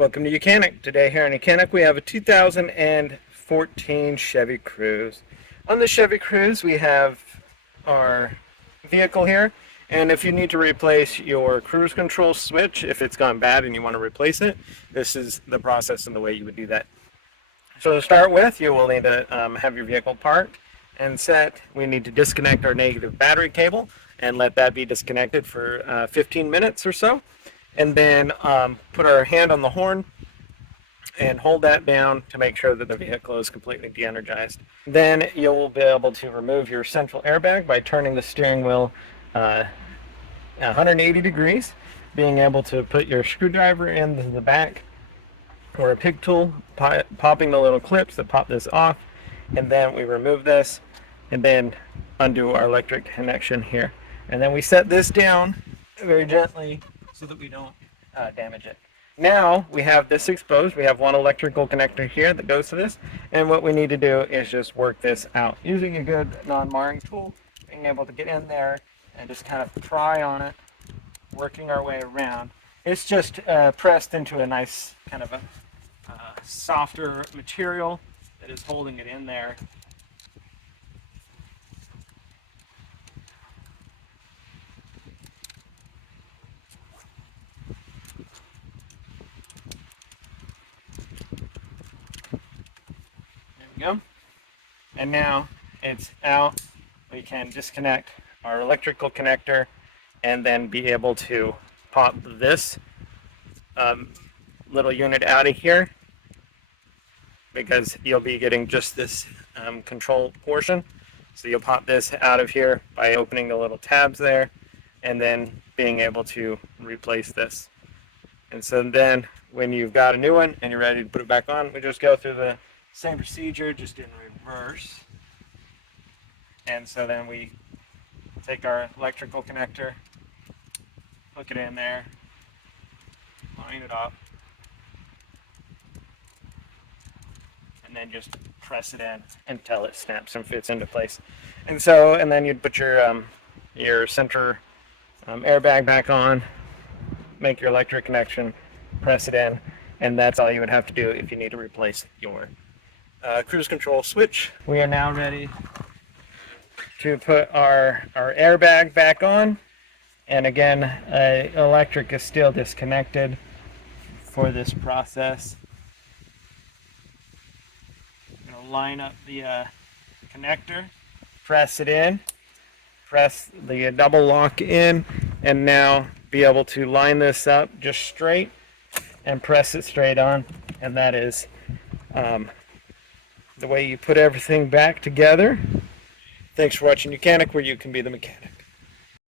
Welcome to YOUCANIC. Today here on YOUCANIC we have a 2014 Chevy Cruze. On the Chevy Cruze we have our vehicle here, and if you need to replace your cruise control switch, if it's gone bad and you want to replace it, this is the process and the way you would do that. So to start with, you will need to have your vehicle parked and set. We need to disconnect our negative battery cable and let that be disconnected for 15 minutes or so. And then put our hand on the horn and hold that down to make sure that the vehicle is completely de-energized. Then you'll be able to remove your central airbag by turning the steering wheel 180 degrees, being able to put your screwdriver into the back or a pig tool, popping the little clips that pop this off, and then we remove this and then undo our electric connection here. And then we set this down very gently so that we don't damage it. Now we have this exposed. We have one electrical connector here that goes to this, and what we need to do is just work this out using a good non-marring tool, being able to get in there and just kind of pry on it, working our way around. It's just pressed into a nice kind of a softer material that is holding it in there. Go. And now it's out. We can disconnect our electrical connector and then be able to pop this little unit out of here, because you'll be getting just this control portion. So you'll pop this out of here by opening the little tabs there and then being able to replace this. And so then when you've got a new one and you're ready to put it back on, we just go through the same procedure, just in reverse. And so then we take our electrical connector, hook it in there, line it up, and then just press it in until it snaps and fits into place. And then you'd put your center airbag back on, make your electric connection, press it in, and that's all you would have to do if you need to replace your cruise control switch. We are now ready to put our airbag back on, and again, electric is still disconnected for this process. I'm going to line up the connector, press it in, press the double lock in, and now be able to line this up just straight and press it straight on, and that is the way you put everything back together. Thanks for watching YOUCANIC, where you can be the mechanic.